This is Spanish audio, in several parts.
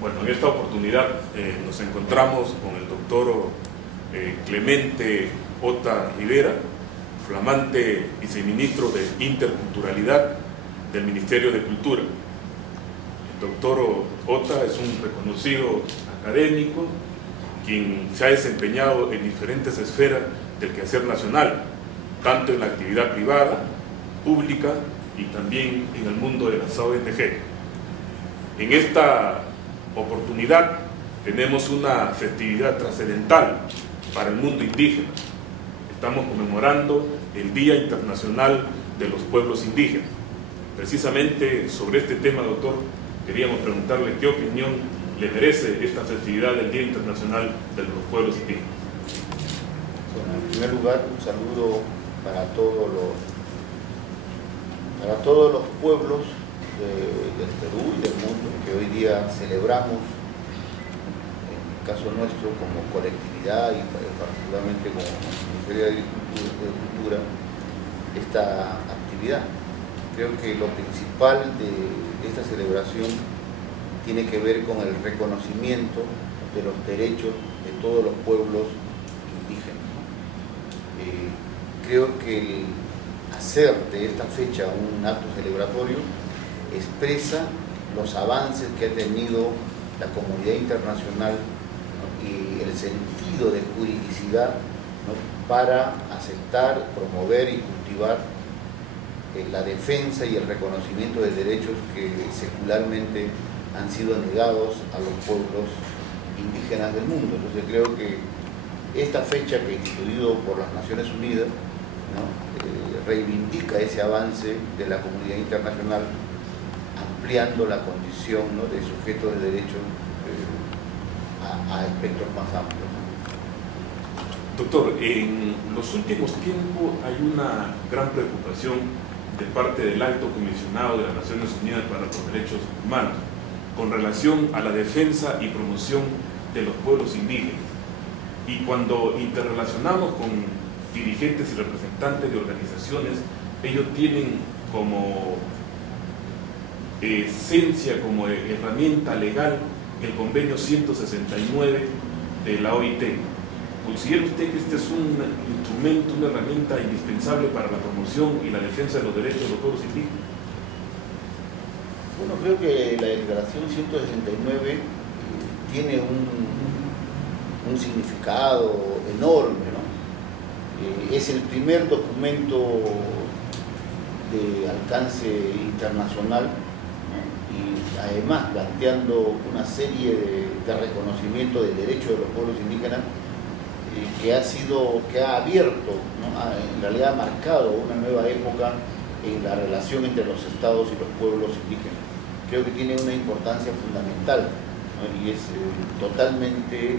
Bueno, en esta oportunidad nos encontramos con el doctor Clemente Ota Rivera, flamante viceministro de Interculturalidad del Ministerio de Cultura. El doctor Ota es un reconocido académico quien se ha desempeñado en diferentes esferas del quehacer nacional, tanto en la actividad privada, pública y también en el mundo de las ONG. En esta oportunidad tenemos una festividad trascendental para el mundo indígena. Estamos conmemorando el Día Internacional de los Pueblos Indígenas. Precisamente sobre este tema, doctor, queríamos preguntarle qué opinión le merece esta festividad del Día Internacional de los Pueblos Indígenas. Bueno, en primer lugar, un saludo para todos los pueblos del Perú y del mundo que hoy día celebramos, en el caso nuestro como colectividad y particularmente como Ministerio de Cultura, esta actividad. Creo que lo principal de esta celebración tiene que ver con el reconocimiento de los derechos de todos los pueblos indígenas. Creo que el hacer de esta fecha un acto celebratorio expresa los avances que ha tenido la comunidad internacional, ¿no? Y el sentido de juridicidad, ¿no? Para aceptar, promover y cultivar la defensa y el reconocimiento de derechos que secularmente han sido negados a los pueblos indígenas del mundo. Entonces creo que esta fecha que instituido por las Naciones Unidas, ¿no? Reivindica ese avance de la comunidad internacional, ampliando la condición, ¿no? de sujetos de derechos a espectros más amplios. Doctor, en los últimos tiempos hay una gran preocupación de parte del Alto Comisionado de las Naciones Unidas para los Derechos Humanos con relación a la defensa y promoción de los pueblos indígenas. Y cuando interrelacionamos con dirigentes y representantes de organizaciones, ellos tienen como esencia, como herramienta legal, el convenio 169 de la OIT. ¿Considera usted que este es un instrumento, una herramienta indispensable para la promoción y la defensa de los derechos de los pueblos indígenas? Bueno, creo que la Declaración 169 tiene un significado enorme, ¿no? Es el primer documento de alcance internacional, ¿no? Y además planteando una serie de reconocimiento del derecho de los pueblos indígenas que ha abierto, ¿no? En realidad ha marcado una nueva época en la relación entre los estados y los pueblos indígenas. Creo que tiene una importancia fundamental, ¿no? Y es totalmente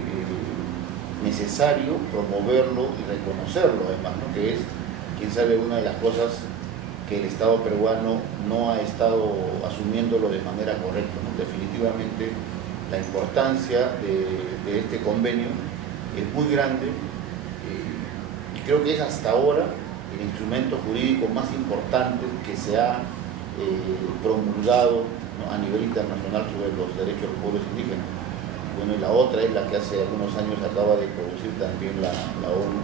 necesario promoverlo y reconocerlo, además, ¿no? Que es, quién sabe, una de las cosas que el Estado peruano no ha estado asumiéndolo de manera correcta, ¿no? Definitivamente la importancia de este convenio es muy grande y creo que es hasta ahora el instrumento jurídico más importante que se ha promulgado, ¿no? A nivel internacional sobre los derechos de los pueblos indígenas. Bueno, y la otra es la que hace algunos años acaba de producir también la ONU,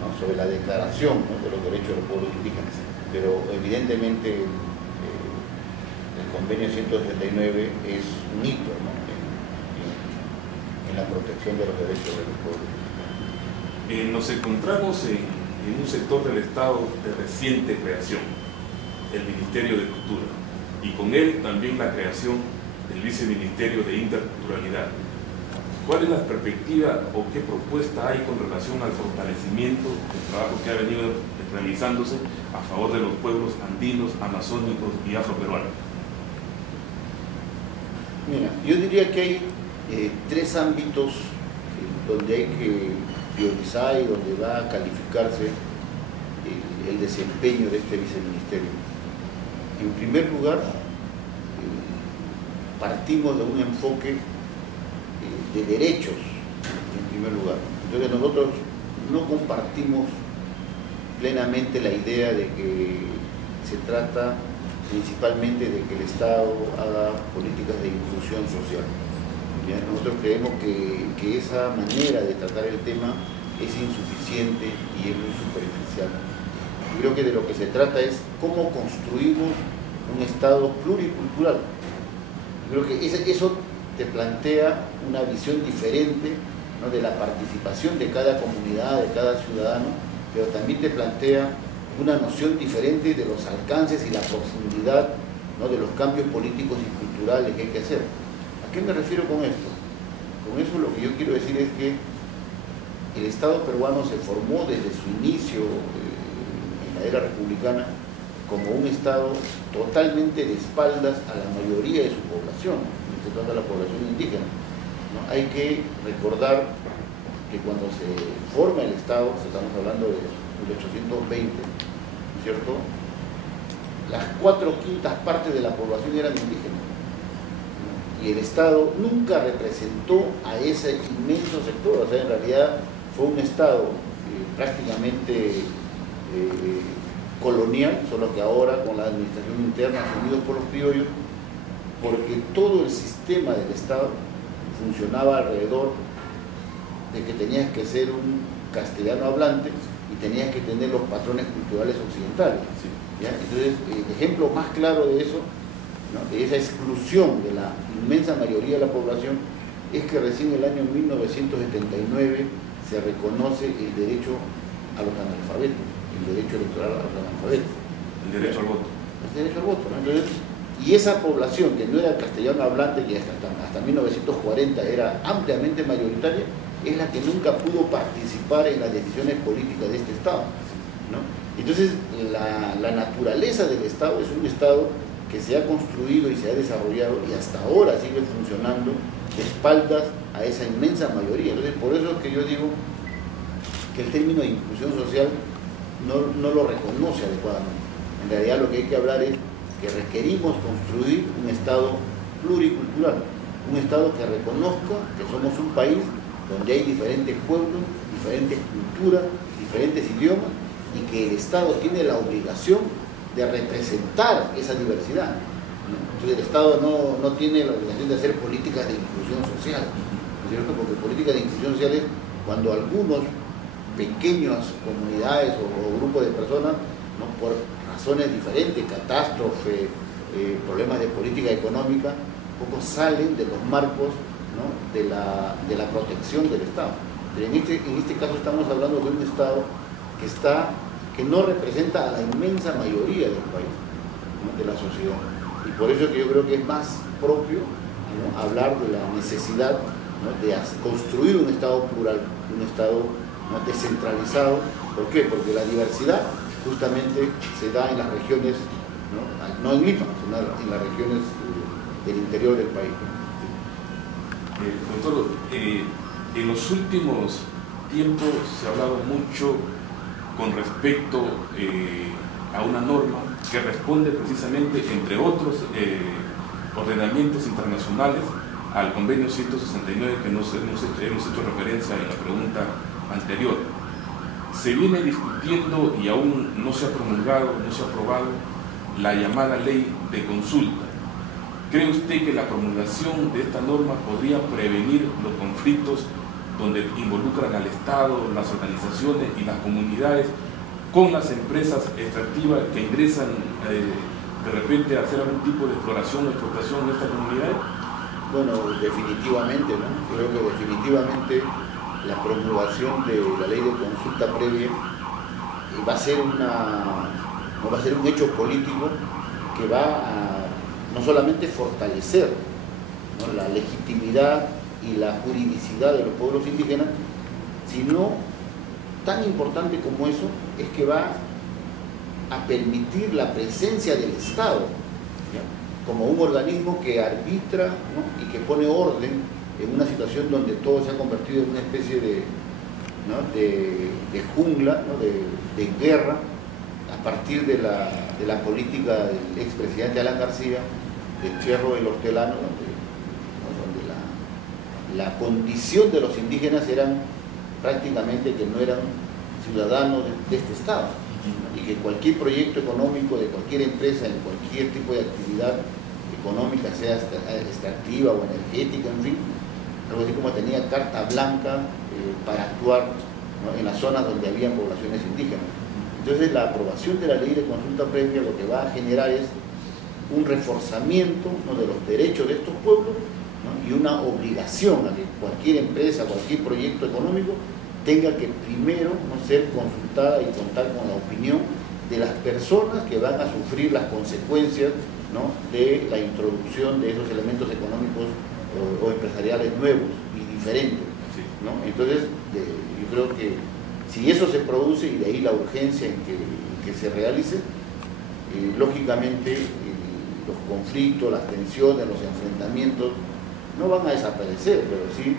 ¿no? Sobre la declaración, ¿no? de los derechos de los pueblos indígenas. Pero evidentemente el convenio 169 es un hito, ¿no? en la protección de los derechos de los pueblos. Nos encontramos en un sector del Estado de reciente creación, el Ministerio de Cultura, y con él también la creación del Viceministerio de Interculturalidad. ¿Cuál es la perspectiva o qué propuesta hay con relación al fortalecimiento del trabajo que ha venido realizándose a favor de los pueblos andinos, amazónicos y afroperuanos? Mira, yo diría que hay tres ámbitos donde hay que priorizar y donde va a calificarse el desempeño de este viceministerio. En primer lugar, partimos de un enfoque de derechos, en primer lugar. Entonces nosotros no compartimos plenamente la idea de que se trata principalmente de que el Estado haga políticas de inclusión social. ¿ya? Nosotros creemos que esa manera de tratar el tema es insuficiente y es muy superficial. Yo creo que de lo que se trata es cómo construimos un Estado pluricultural. Yo creo que eso te plantea una visión diferente, ¿no?, de la participación de cada comunidad, de cada ciudadano, pero también te plantea una noción diferente de los alcances y la profundidad, ¿no?, de los cambios políticos y culturales que hay que hacer. ¿A qué me refiero con esto? Con eso lo que yo quiero decir es que el Estado peruano se formó desde su inicio en la era republicana como un Estado totalmente de espaldas a la mayoría de su población, en este caso a la población indígena, ¿no? Hay que recordar que cuando se forma el Estado, estamos hablando de 1820, ¿no es cierto?, las 4/5 partes de la población eran indígenas, ¿no? Y el Estado nunca representó a ese inmenso sector. O sea, en realidad fue un Estado prácticamente colonial, solo que ahora con la administración interna asumidos por los criollos, porque todo el sistema del Estado funcionaba alrededor de que tenías que ser un castellano hablante y tenías que tener los patrones culturales occidentales, ¿ya? Entonces, el ejemplo más claro de eso, ¿no?, de esa exclusión de la inmensa mayoría de la población, es que recién en el año 1979 se reconoce el derecho a los analfabetos, el derecho electoral a los analfabetos. El derecho al voto. El derecho al voto, ¿no? Entonces, y esa población que no era castellano hablante, que hasta 1940 era ampliamente mayoritaria, es la que nunca pudo participar en las decisiones políticas de este Estado, ¿no? Entonces, la naturaleza del Estado es un Estado que se ha construido y se ha desarrollado y hasta ahora sigue funcionando de espaldas a esa inmensa mayoría. Entonces, por eso es que yo digo que el término de inclusión social no lo reconoce adecuadamente. En realidad lo que hay que hablar es que requerimos construir un Estado pluricultural, un Estado que reconozca que somos un país donde hay diferentes pueblos, diferentes culturas, diferentes idiomas, y que el Estado tiene la obligación de representar esa diversidad, ¿no? Entonces el Estado no tiene la obligación de hacer políticas de inclusión social, ¿no es cierto? Porque políticas de inclusión social es cuando algunos pequeñas comunidades o grupos de personas, ¿no?, por razones diferentes, catástrofe, problemas de política económica, poco salen de los marcos, ¿no?, de la protección del Estado. Pero en este caso estamos hablando de un Estado que no representa a la inmensa mayoría del país, ¿no?, de la sociedad. Y por eso que yo creo que es más propio, ¿no?, hablar de la necesidad, ¿no?, de construir un Estado plural, un Estado, ¿no?, descentralizado. ¿Por qué? Porque la diversidad justamente se da en las regiones, no en Lima, sino en las regiones del interior del país. Doctor, en los últimos tiempos se ha hablado mucho con respecto a una norma que responde precisamente, entre otros ordenamientos internacionales, al convenio 169 que hemos hecho referencia en la pregunta anterior. Se viene discutiendo y aún no se ha promulgado, no se ha aprobado la llamada ley de consulta. ¿Cree usted que la promulgación de esta norma podría prevenir los conflictos donde involucran al Estado, las organizaciones y las comunidades con las empresas extractivas que ingresan de repente a hacer algún tipo de exploración o explotación en estas comunidades? Bueno, definitivamente, ¿no? Creo que definitivamente la promulgación de la ley de consulta previa va a ser un hecho político que va a no solamente fortalecer, ¿no?, la legitimidad y la juridicidad de los pueblos indígenas, sino tan importante como eso es que va a permitir la presencia del Estado, ¿ya?, como un organismo que arbitra, ¿no?, y que pone orden en una situación donde todo se ha convertido en una especie de jungla, ¿no?, de guerra, a partir de la política del expresidente Alan García, del Fierro del Hortelano, donde la condición de los indígenas eran prácticamente que no eran ciudadanos de este Estado, ¿no?, y que cualquier proyecto económico de cualquier empresa, en cualquier tipo de actividad económica, sea extractiva o energética, en fin, algo así como tenía carta blanca para actuar, ¿no?, en las zonas donde había poblaciones indígenas. Entonces la aprobación de la ley de consulta previa lo que va a generar es un reforzamiento, ¿no?, de los derechos de estos pueblos, ¿no?, y una obligación a que cualquier empresa, cualquier proyecto económico tenga que primero, ¿no?, ser consultada y contar con la opinión de las personas que van a sufrir las consecuencias, ¿no?, de la introducción de esos elementos económicos o empresariales nuevos y diferentes, ¿no? Entonces, yo creo que si eso se produce, y de ahí la urgencia en que se realice, lógicamente los conflictos, las tensiones, los enfrentamientos no van a desaparecer, pero sí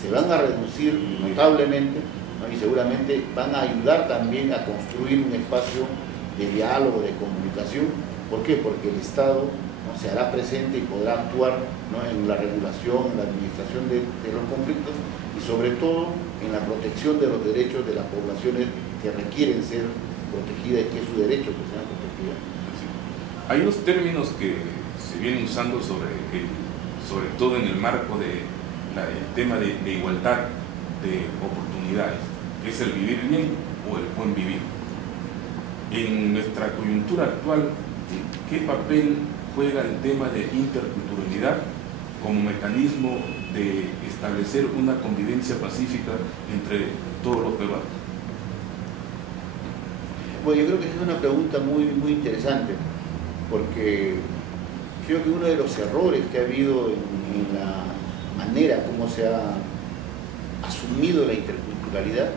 se van a reducir notablemente, ¿no?, y seguramente van a ayudar también a construir un espacio de diálogo, de comunicación. ¿Por qué? Porque el Estado, ¿no?, se hará presente y podrá actuar, ¿no?, en la regulación, en la administración de los conflictos y sobre todo en la protección de los derechos de las poblaciones que requieren ser protegidas y que es su derecho que sean protegidas. Hay unos términos que se vienen usando sobre todo en el marco del tema de igualdad de oportunidades, que es el vivir bien o el buen vivir. En nuestra coyuntura actual, ¿qué papel juega el tema de interculturalidad como mecanismo de establecer una convivencia pacífica entre todos los peruanos? Bueno, yo creo que es una pregunta muy interesante, porque creo que uno de los errores que ha habido en la manera como se ha asumido la interculturalidad,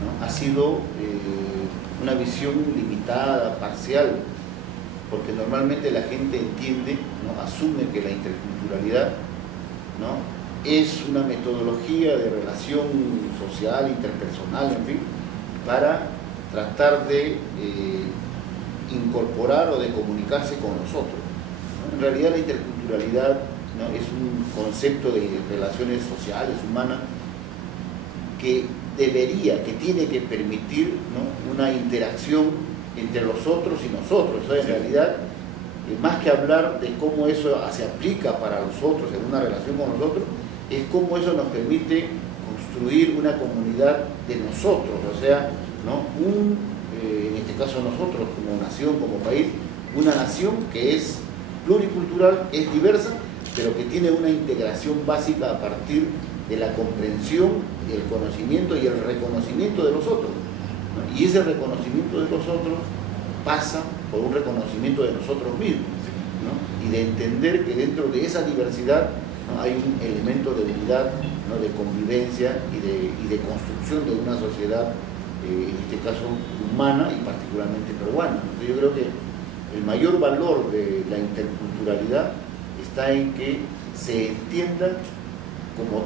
¿no?, ha sido una visión limitada, parcial, porque normalmente la gente entiende, ¿no?, asume que la interculturalidad, ¿no?, es una metodología de relación social, interpersonal, en fin, para tratar de incorporar o de comunicarse con nosotros, ¿no? En realidad la interculturalidad, ¿no?, es un concepto de relaciones sociales, humanas, que tiene que permitir, ¿no?, una interacción entre los otros y nosotros. O sea, en realidad, más que hablar de cómo eso se aplica para los otros en una relación con nosotros, es cómo eso nos permite construir una comunidad de nosotros, o sea, ¿no?, en este caso nosotros como nación, como país, una nación que es pluricultural, es diversa, pero que tiene una integración básica a partir de la comprensión, el conocimiento y el reconocimiento de los otros, ¿no? Y ese reconocimiento de los otros pasa por un reconocimiento de nosotros mismos, ¿no?, y de entender que dentro de esa diversidad, ¿no?, hay un elemento de unidad, ¿no?, de convivencia y de construcción de una sociedad, en este caso humana y particularmente peruana. Entonces yo creo que el mayor valor de la interculturalidad está en que se entienda como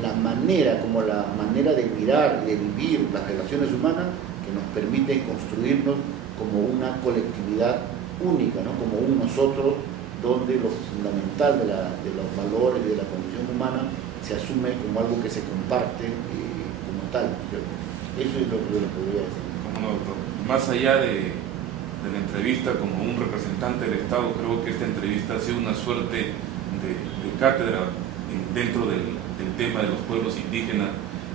la manera de mirar y de vivir las relaciones humanas que nos permiten construirnos como una colectividad única, ¿no?, como un nosotros donde lo fundamental de los valores y de la condición humana se asume como algo que se comparte como tal, ¿cierto? Eso es lo que yo le podría decir. Como no, doctor. Más allá de la entrevista como un representante del Estado, creo que esta entrevista ha sido una suerte de cátedra dentro del tema de los pueblos indígenas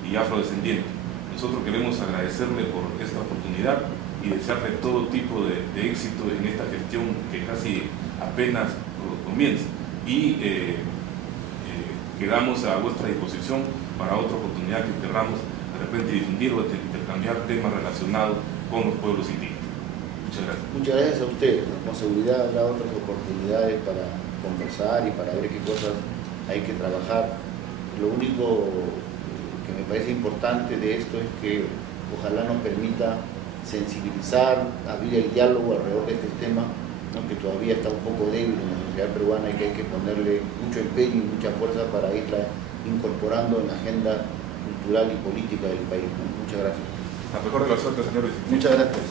y afrodescendientes. Nosotros queremos agradecerle por esta oportunidad y desearle todo tipo de éxito en esta gestión que casi apenas comienza. Y quedamos a vuestra disposición para otra oportunidad que querramos de repente difundir o intercambiar temas relacionados con los pueblos indígenas. Muchas gracias. Muchas gracias a ustedes, ¿no? Con seguridad habrá otras oportunidades para conversar y para ver qué cosas hay que trabajar. Lo único que me parece importante de esto es que ojalá nos permita sensibilizar, abrir el diálogo alrededor de este tema, ¿no?, que todavía está un poco débil en la sociedad peruana y que hay que ponerle mucho empeño y mucha fuerza para irla incorporando en la agenda cultural y política del país, ¿no? Muchas gracias. La mejor de las suertes, señores. Muchas gracias.